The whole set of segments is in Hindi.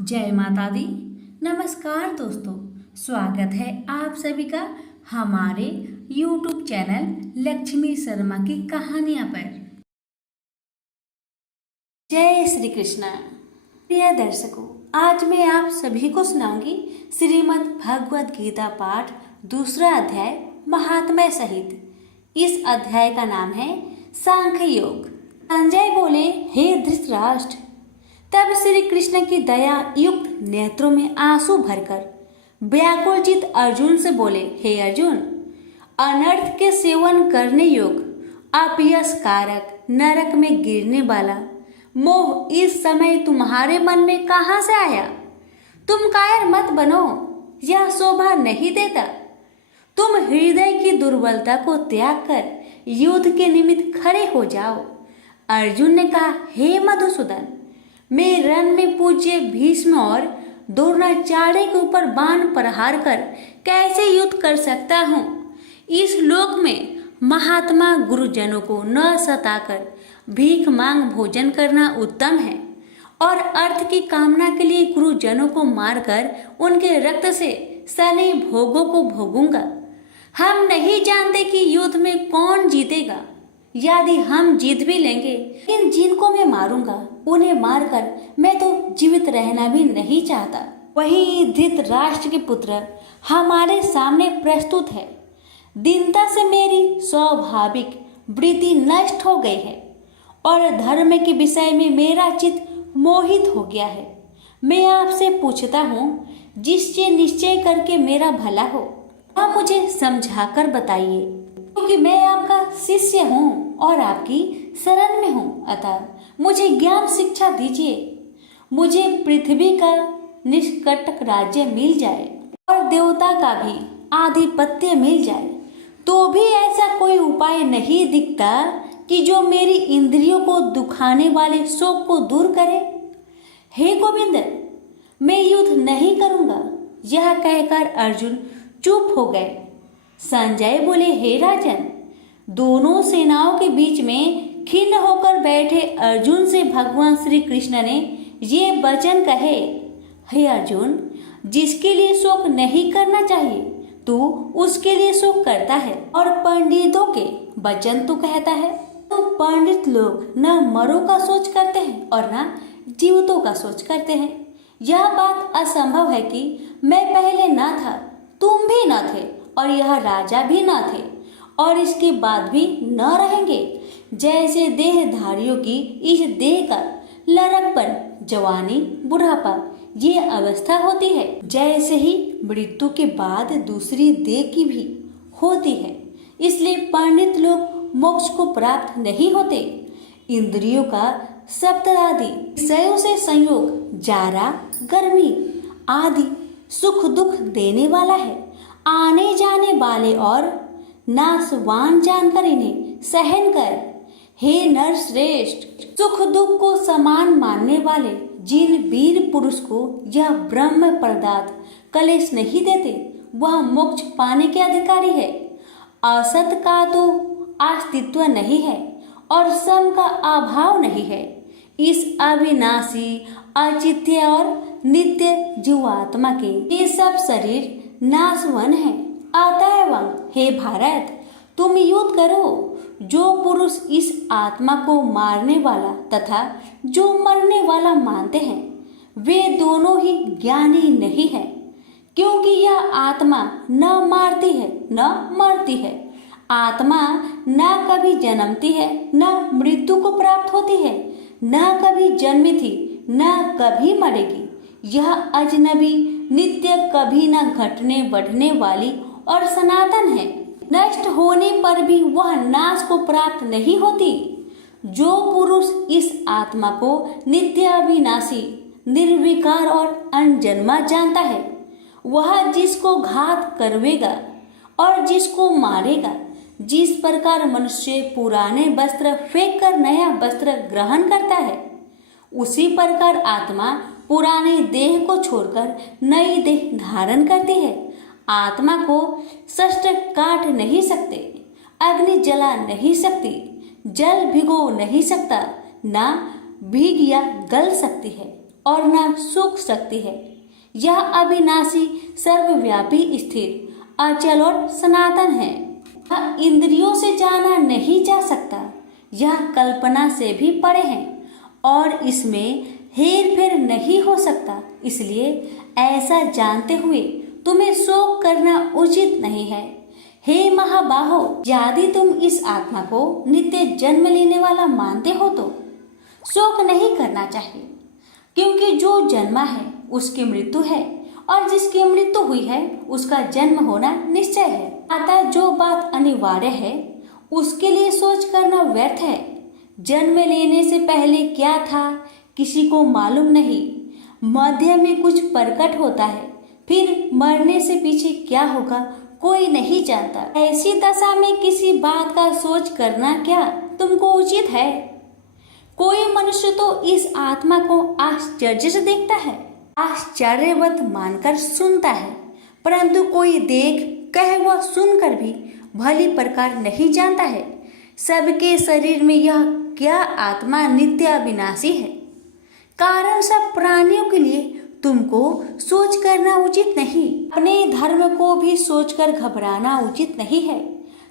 जय माता दी। नमस्कार दोस्तों, स्वागत है आप सभी का हमारे YouTube चैनल लक्ष्मी शर्मा की कहानियां पर। जय श्री कृष्ण। प्रिय दर्शकों, आज मैं आप सभी को सुनाऊंगी श्रीमद् भगवद गीता पाठ दूसरा अध्याय महात्म्य सहित। इस अध्याय का नाम है सांख्य योग। संजय बोले, हे धृतराष्ट्र। तब श्री कृष्ण की दया युक्त नेत्रों में आंसू भरकर व्याकुल चित अर्जुन से बोले, हे अर्जुन, अनर्थ के सेवन करने योग, अपयश कारक, नरक में गिरने वाला मोह इस समय तुम्हारे मन में कहाँ से आया? तुम कायर मत बनो, यह शोभा नहीं देता। तुम हृदय की दुर्बलता को त्याग कर युद्ध के निमित्त खड़े हो जाओ। अर्जुन ने कहा, हे मधुसूदन, मैं रण में पूज्य भीष्म और द्रोणाचार्य के ऊपर बाण प्रहार कर कैसे युद्ध कर सकता हूँ? इस लोक में महात्मा गुरुजनों को न सताकर भीख मांग भोजन करना उत्तम है, और अर्थ की कामना के लिए गुरुजनों को मारकर उनके रक्त से सने भोगों को भोगूंगा। हम नहीं जानते कि युद्ध में कौन जीतेगा। यदि हम जीत भी लेंगे, लेकिन जिनको मैं मारूंगा उन्हें मारकर मैं तो जीवित रहना भी नहीं चाहता। वही धृतराष्ट्र के पुत्र हमारे सामने प्रस्तुत है। दीनता से मेरी स्वाभाविक वृत्ति नष्ट हो गई है और धर्म के विषय में मेरा चित्त मोहित हो गया है। मैं आपसे पूछता हूँ, जिससे निश्चय करके मेरा भला हो, आप मुझे समझाकर बताइए, क्योंकि मैं आपका शिष्य हूँ और आपकी शरण में हूँ। अतः मुझे ज्ञान शिक्षा दीजिए। मुझे पृथ्वी का निष्कंटक राज्य मिल जाए और देवता का भी आधिपत्य मिल जाए, तो भी ऐसा कोई उपाय नहीं दिखता कि जो मेरी इंद्रियों को दुखाने वाले शोक को दूर करे। हे गोविंद, मैं युद्ध नहीं करूँगा। यह कहकर अर्जुन चुप हो गए। संजय बोले, हे राजन, दोनों सेनाओं के बीच में खिन्न होकर बैठे अर्जुन से भगवान श्री कृष्ण ने ये वचन कहे, हे अर्जुन, जिसके लिए शोक नहीं करना चाहिए तू उसके लिए शोक करता है, और पंडितों के वचन तू कहता है। तो पंडित लोग न मरों का सोच करते हैं और न जीवितों का सोच करते हैं। यह बात असंभव है कि मैं पहले न था, तुम भी न थे, और यह राजा भी न थे, और इसके बाद भी न रहेंगे। जैसे देहधारियों की इस देह का लड़कपन, जवानी, बुढ़ापा ये अवस्था होती है, जैसे ही मृत्यु के बाद दूसरी देह की भी होती है। इसलिए पंडित लोग मोक्ष को प्राप्त नहीं होते। इंद्रियों का सप्तरादि विषयों से संयोग जारा, गर्मी आदि सुख दुख देने वाला है। आने जाने वाले और नाशवान जानकर इन्हें सहन कर। हे नर श्रेष्ठ, सुख दुख को समान मानने वाले जिन वीर पुरुष को यह ब्रह्म पदार्थ कलेश नहीं देते, वह मोक्ष पाने के अधिकारी है। असत का तो अस्तित्व नहीं है और सम का अभाव नहीं है। इस अविनाशी, अचित्य और नित्य जीवात्मा के ये सब शरीर नाशवन है। अतएव हे भारत, तुम युद्ध करो। जो पुरुष इस आत्मा को मारने वाला तथा जो मरने वाला मानते हैं, वे दोनों ही ज्ञानी नहीं है, क्योंकि यह आत्मा न मारती है न मरती है। आत्मा न कभी जन्मती है न मृत्यु को प्राप्त होती है, न कभी जन्मी थी न कभी मरेगी। यह अजनबी, नित्य, कभी न घटने बढ़ने वाली और सनातन है। नष्ट होने पर भी वह नाश को प्राप्त नहीं होती। जो पुरुष इस आत्मा को नित्य, अविनाशी, निर्विकार और अनजन्मा जानता है, वह जिसको घात करवेगा और जिसको मारेगा, जिस प्रकार मनुष्य पुराने वस्त्र फेंक कर नया वस्त्र ग्रहण करता है, उसी प्रकार आत्मा पुराने देह को छोड़कर नई देह धारण करती है। आत्मा को शस्त्र काट नहीं सकते, अग्नि जला नहीं सकती, जल भिगो नहीं सकता, ना भीग या गल सकती है, और न सूख सकती है। यह अविनाशी, सर्वव्यापी, स्थिर, अचल और सनातन है। यह इंद्रियों से जाना नहीं जा सकता। यह कल्पना से भी परे है और इसमें हेर फेर नहीं हो सकता। इसलिए ऐसा जानते हुए तुम्हें शोक करना उचित नहीं है। हे महाबाहो, यदि तुम इस आत्मा को नित्य जन्म लेने वाला मानते हो तो शोक नहीं करना चाहिए, क्योंकि जो जन्मा है उसकी मृत्यु है और जिसकी मृत्यु हुई है उसका जन्म होना निश्चय है। अतः जो बात अनिवार्य है उसके लिए सोच करना व्यर्थ है। जन्म लेने से पहले क्या था किसी को मालूम नहीं। मध्य में कुछ प्रकट होता है, फिर मरने से पीछे क्या होगा कोई नहीं जानता। ऐसी दशा में किसी बात का सोच करना क्या तुमको उचित है? कोई मनुष्य तो इस आत्मा को आश्चर्य से देखता है, आश्चर्यवत मानकर सुनता है, परंतु कोई देख कह व सुनकर भी भली प्रकार नहीं जानता है सबके शरीर में यह क्या आत्मा नित्य अविनाशी है। कारण सब प्राणियों के लिए तुमको सोच करना उचित नहीं। अपने धर्म को भी सोचकर घबराना उचित नहीं है,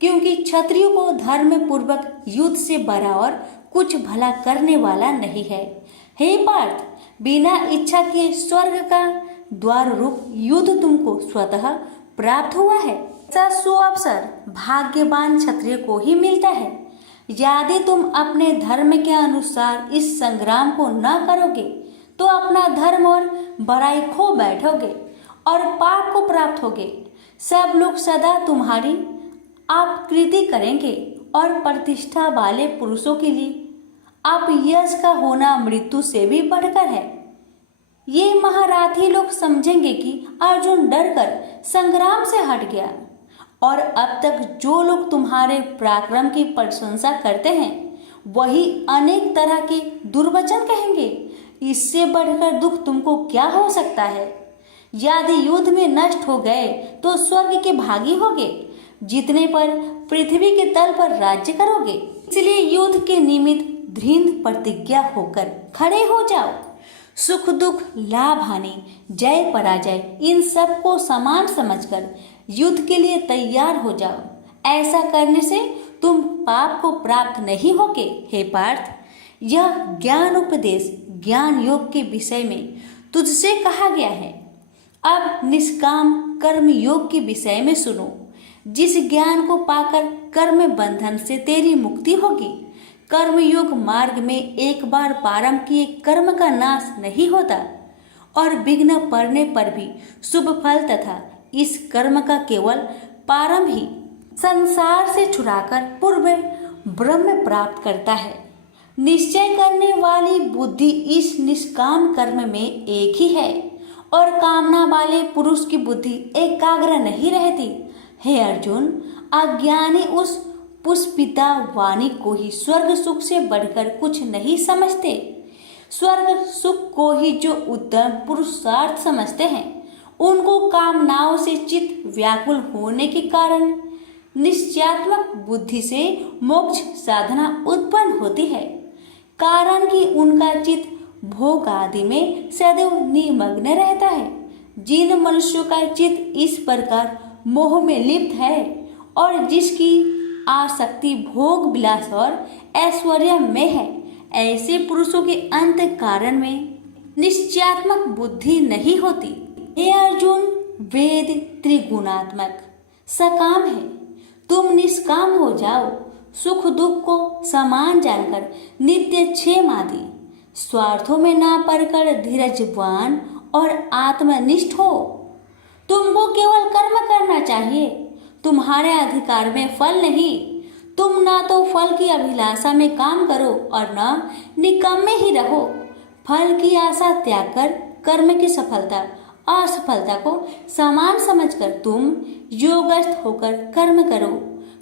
क्योंकि क्षत्रियो को धर्म पूर्वक युद्ध से बराबर कुछ भला करने वाला नहीं है। हे पार्थ, बिना इच्छा के स्वर्ग का द्वार रूप युद्ध तुमको स्वतः प्राप्त हुआ है। ऐसा सुअवसर भाग्यवान क्षत्रिय को ही मिलता है। यदि तुम अपने धर्म के अनुसार इस संग्राम को न करोगे तो अपना धर्म और बड़ाई खो बैठोगे और पाप को प्राप्त होगे। सब लोग सदा तुम्हारी अपकीर्ति करेंगे और प्रतिष्ठा वाले पुरुषों के लिए अपयश का होना मृत्यु से भी बढ़कर है। ये महारथी लोग समझेंगे कि अर्जुन डरकर संग्राम से हट गया, और अब तक जो लोग तुम्हारे पराक्रम की प्रशंसा करते हैं वही अनेक तरह के दुर्वचन कहेंगे। इससे बढ़कर दुख तुमको क्या हो सकता है? यदि युद्ध में नष्ट हो गए तो स्वर्ग के भागी होगे, जीतने पर पृथ्वी के तल पर राज्य करोगे। इसलिए युद्ध के निमित्त दृढ़ प्रतिज्ञा होकर खड़े हो जाओ। सुख दुख, लाभ हानि, जय पराजय, इन सब को समान समझकर युद्ध के लिए तैयार हो जाओ। ऐसा करने से तुम पाप को प्राप्त नहीं होगे। हे पार्थ, यह ज्ञान उपदेश ज्ञान योग के विषय में तुझसे कहा गया है। अब निष्काम कर्म योग के विषय में सुनो। जिस ज्ञान को पाकर कर्म बंधन से तेरी मुक्ति होगी। कर्मयोग मार्ग में एक बार प्रारंभ किए कर्म का नाश नहीं होता और विघ्न पड़ने पर भी शुभ फल तथा इस कर्म का केवल प्रारंभ ही संसार से छुड़ाकर पूर्व ब्रह्म प्राप्त करता है। निश्चय करने वाली बुद्धि इस निष्काम कर्म में एक ही है और कामना वाले पुरुष की बुद्धि एकाग्र नहीं रहती। हे अर्जुन, अज्ञानी उस पुष्पिता वाणी को ही स्वर्ग सुख से बढ़कर कुछ नहीं समझते। स्वर्ग सुख को ही जो उत्तम पुरुषार्थ समझते हैं, उनको कामनाओं से चित्त व्याकुल होने के कारण निश्चयात्मक बुद्धि से मोक्ष साधना उत्पन्न होती है। कारण कि उनका चित्त भोग आदि में सदैव निमग्न रहता है। जिन मनुष्यों का चित्त इस प्रकार मोह में लिप्त है और जिसकी आसक्ति भोग विलास और ऐश्वर्य में है, ऐसे पुरुषों के अंत कारण में निश्चयात्मक बुद्धि नहीं होती। हे अर्जुन, वेद त्रिगुणात्मक सकाम है, तुम निष्काम हो जाओ। सुख दुख को समान जानकर नित्य क्षेम आदि स्वार्थों में ना पड़कर धीरजवान और आत्मनिष्ठ हो। तुमको केवल कर्म करना चाहिए, तुम्हारे अधिकार में फल नहीं। तुम ना तो फल की अभिलाषा में काम करो और न निकम्मे ही रहो। फल की आशा त्याग कर कर्म की सफलता असफलता को समान समझकर तुम योगस्थ होकर कर्म करो।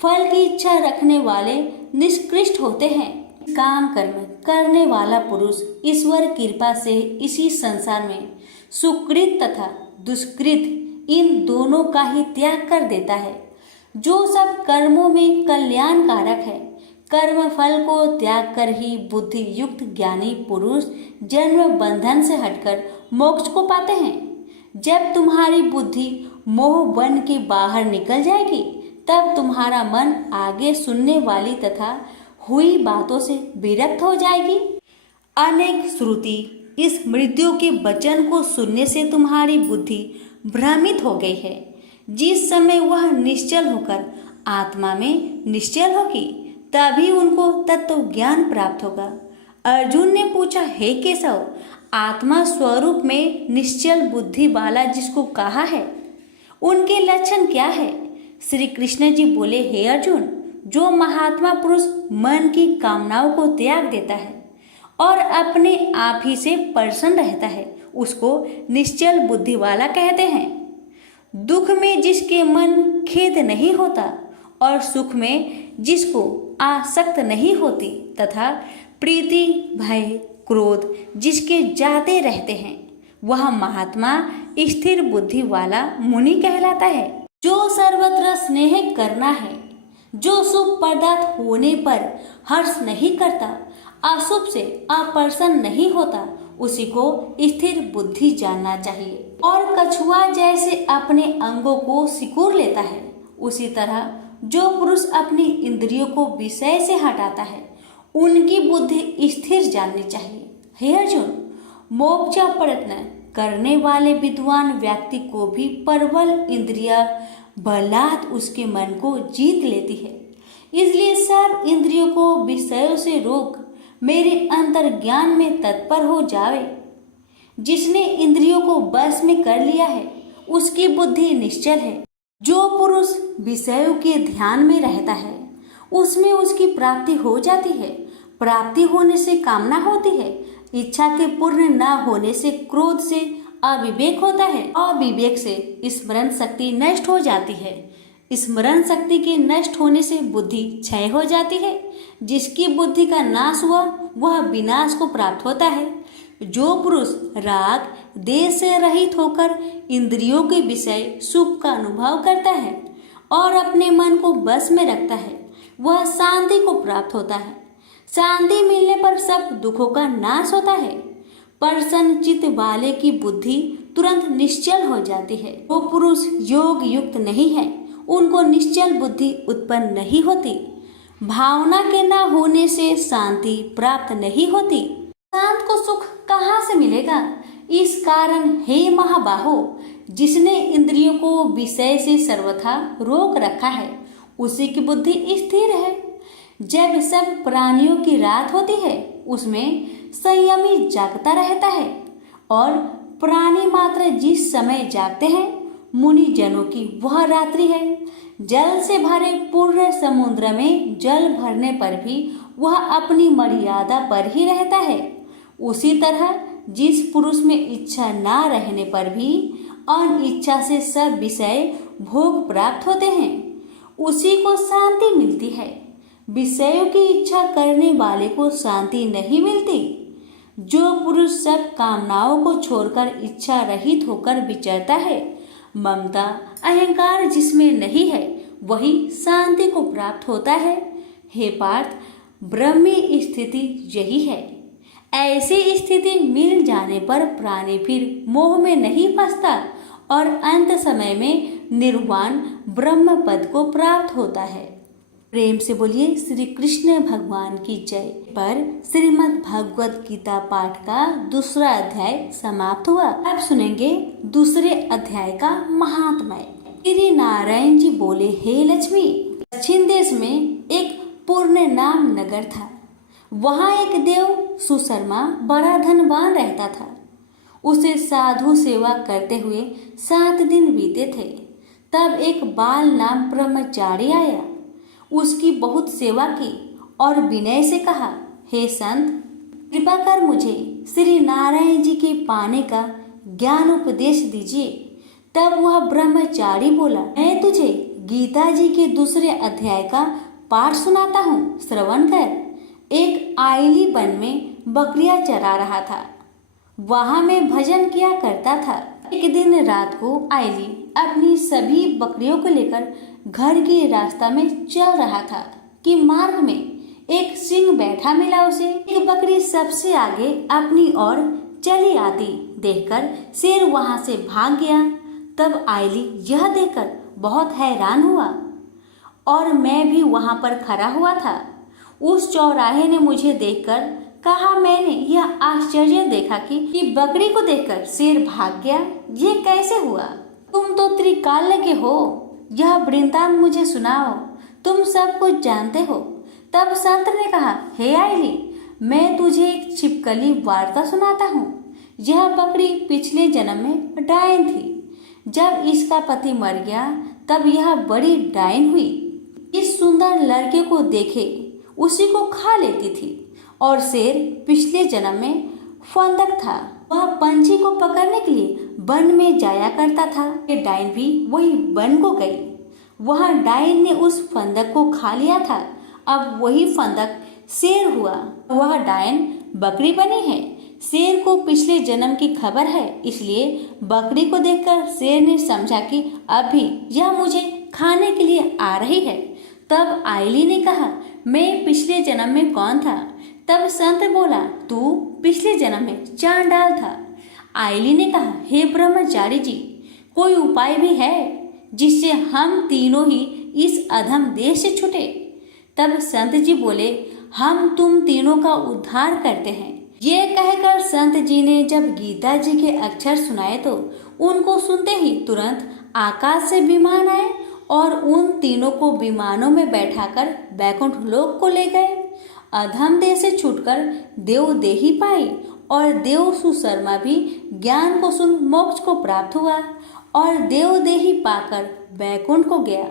फल की इच्छा रखने वाले निष्कृष्ट होते हैं। काम कर्म करने वाला पुरुष ईश्वर कृपा से इसी संसार में सुकृत तथा दुष्कृत इन दोनों का ही त्याग कर देता है। जो सब कर्मों में कल्याणकारक है, कर्म फल को त्याग कर ही बुद्धि युक्त ज्ञानी पुरुष जन्म बंधन से हटकर मोक्ष को पाते हैं। जब तुम्हारी बुद्धि मोह बन के बाहर निकल जाएगी, तब तुम्हारा मन आगे सुनने वाली तथा हुई बातों से विरक्त हो जाएगी। अनेक श्रुति इस मृत्यु के वचन को सुनने से तुम्हारी बुद्धि भ्रमित हो गई है। जिस समय वह निश्चल होकर आत्मा में निश्चल होगी, तभी उनको तत्व ज्ञान प्राप्त होगा। अर्जुन ने पूछा, हे केशव, आत्मा स्वरूप में निश्चल बुद्धि वाला जिसको कहा है, उनके लक्षण क्या है? श्री कृष्ण जी बोले, हे अर्जुन, जो महात्मा पुरुष मन की कामनाओं को त्याग देता है और अपने आप ही से प्रसन्न रहता है, उसको निश्चल बुद्धि वाला कहते हैं। दुख में जिसके मन खेद नहीं होता और सुख में जिसको आसक्त नहीं होती तथा प्रीति भय क्रोध जिसके जाते रहते हैं, वह महात्मा स्थिर बुद्धि वाला मुनि कहलाता है। जो सर्वत्र स्नेह करना है, जो शुभ पदार्थ होने पर हर्ष नहीं करता, अशुभ से अप्रसन्न नहीं होता, उसी को स्थिर बुद्धि जानना चाहिए। और कछुआ जैसे अपने अंगों को सिकुड़ लेता है, उसी तरह जो पुरुष अपनी इंद्रियों को विषय से हटाता है, उनकी बुद्धि स्थिर जाननी चाहिए। हे अर्जुन, मोक्ष प्रयत्न करने वाले विद्वान व्यक्ति को भी प्रबल इंद्रिया बलात् उसके मन को जीत लेती है। इसलिए सब इंद्रियों को विषयों से रोक मेरे अंतर ज्ञान में तत्पर हो जावे। जिसने इंद्रियों को बस में कर लिया है, उसकी बुद्धि निश्चल है। जो पुरुष विषयों के ध्यान में रहता है, उसमें उसकी प्राप्ति हो जाती है। प्राप्ति होने से कामना होती है, इच्छा के पूर्ण न होने से क्रोध से अविवेक होता है, अविवेक से स्मरण शक्ति नष्ट हो जाती है, स्मरण शक्ति के नष्ट होने से बुद्धि क्षय हो जाती है। जिसकी बुद्धि का नाश हुआ, वह विनाश को प्राप्त होता है। जो पुरुष राग देश से रहित होकर इंद्रियों के विषय सुख का अनुभव करता है और अपने मन को बस में रखता है, वह शांति को प्राप्त होता है। शांति मिलने पर सब दुखों का नाश होता है। प्रसन्न चित्त वाले की बुद्धि तुरंत निश्चल हो जाती है। वो पुरुष योग युक्त नहीं है, उनको निश्चल बुद्धि उत्पन्न नहीं होती। भावना के न होने से शांति प्राप्त नहीं होती। शांत को सुख कहाँ से मिलेगा? इस कारण हे महाबाहो, जिसने इंद्रियों को विषय से सर्वथा रोक रखा है, उसी की बुद्धि स्थिर है। जब सब प्राणियों की रात होती है, उसमें संयमी जागता रहता है और प्राणी मात्र जिस समय जागते हैं, मुनि जनों की वह रात्रि है। जल से भरे पूर्ण समुद्र में जल भरने पर भी वह अपनी मर्यादा पर ही रहता है। उसी तरह जिस पुरुष में इच्छा ना रहने पर भी अनिच्छा से सब विषय भोग प्राप्त होते हैं, उसी को शांति मिलती है। विषयों की इच्छा करने वाले को शांति नहीं मिलती। जो पुरुष सब कामनाओं को छोड़कर इच्छा रहित होकर विचरता है, ममता अहंकार जिसमें नहीं है, वही शांति को प्राप्त होता है। हे पार्थ, ब्रह्मी स्थिति यही है। ऐसी स्थिति मिल जाने पर प्राणी फिर मोह में नहीं फंसता और अंत समय में निर्वाण ब्रह्म पद को प्राप्त होता है। प्रेम से बोलिए श्री कृष्ण भगवान की जय। पर श्रीमद् भागवत गीता पाठ का दूसरा अध्याय समाप्त हुआ। अब सुनेंगे दूसरे अध्याय का महात्म्य। श्री नारायण जी बोले, हे लक्ष्मी, दक्षिण देश में एक पूर्ण नाम नगर था। वहाँ एक देव सुशर्मा बड़ा धनवान रहता था। उसे साधु सेवा करते हुए 7 दिन बीते थे। तब एक बाल नाम ब्रह्मचारी आया, उसकी बहुत सेवा की और विनय से कहा, हे संत, कृपा कर मुझे श्री नारायण जी के पाने का ज्ञान उपदेश दीजिए। तब वह ब्रह्मचारी बोला, मैं तुझे गीता जी के दूसरे अध्याय का पाठ सुनाता हूँ, श्रवण कर। एक आइली वन में बकरियां चरा रहा था। वहां मैं भजन किया करता था। एक दिन रात को आइली अपनी सभी बकरियों को लेकर घर के रास्ता में चल रहा था कि मार्ग में एक सिंह बैठा मिला उसे। एक बकरी सबसे आगे अपनी ओर चली आती देखकर शेर वहां से भाग गया। तब आयली यह देखकर बहुत हैरान हुआ और मैं भी वहां पर खड़ा हुआ था। उस चौराहे ने मुझे देखकर कहा, मैंने यह आश्चर्य देखा कि बकरी को देखकर शेर भाग गया। ये कैसे हुआ? तुम तो त्रिकाल के हो, यह वृत्तांत मुझे सुनाओ, तुम सब कुछ जानते हो। तब संत ने कहा, हे आयली, मैं तुझे एक छिपकली वार्ता सुनाता हूँ। यह बकरी पिछले जन्म में डायन थी। जब इसका पति मर गया तब यह बड़ी डायन हुई। इस सुंदर लड़के को देखे उसी को खा लेती थी। और शेर पिछले जन्म में फंदक था, वह पंछी को पकड़ने के लिए वन में जाया करता था। ये डायन भी वही वन को गई। वह डायन ने उस फंदक को खा लिया था। अब वही फंदक शेर हुआ। वह डायन बकरी बनी है। शेर को पिछले जन्म की खबर है, इसलिए बकरी को देखकर शेर ने समझा कि अभी यह मुझे खाने के लिए आ रही है। तब आयली ने कहा, मैं पिछले जन्म में कौन था? तब संत बोला, तू पिछले जन्म में चांडाल था। आयली ने कहा, हे ब्रह्मचारी जी, कोई उपाय भी है जिससे हम तीनों ही इस अधम देश से छूटे? तब संत जी बोले, हम तुम तीनों का उद्धार करते हैं। ये कहकर संत जी ने जब गीता जी के अक्षर सुनाए तो उनको सुनते ही तुरंत आकाश से विमान आए और उन तीनों को विमानों में बैठाकर बैकुंठ लोक को ले गए। अधम देह से छूटकर देव देही पाई और देव सुशर्मा भी ज्ञान को सुन मोक्ष को प्राप्त हुआ और देव देही पाकर बैकुंठ को गया।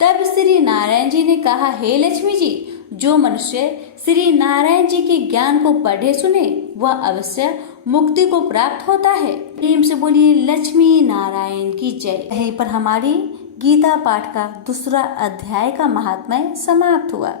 तब श्री नारायण जी ने कहा, हे लक्ष्मी जी, जो मनुष्य श्री नारायण जी के ज्ञान को पढ़े सुने वह अवश्य मुक्ति को प्राप्त होता है। प्रेम से बोलिए लक्ष्मी नारायण की जय। यहीं पर हमारी गीता पाठ का दूसरा अध्याय का महात्म्य समाप्त हुआ।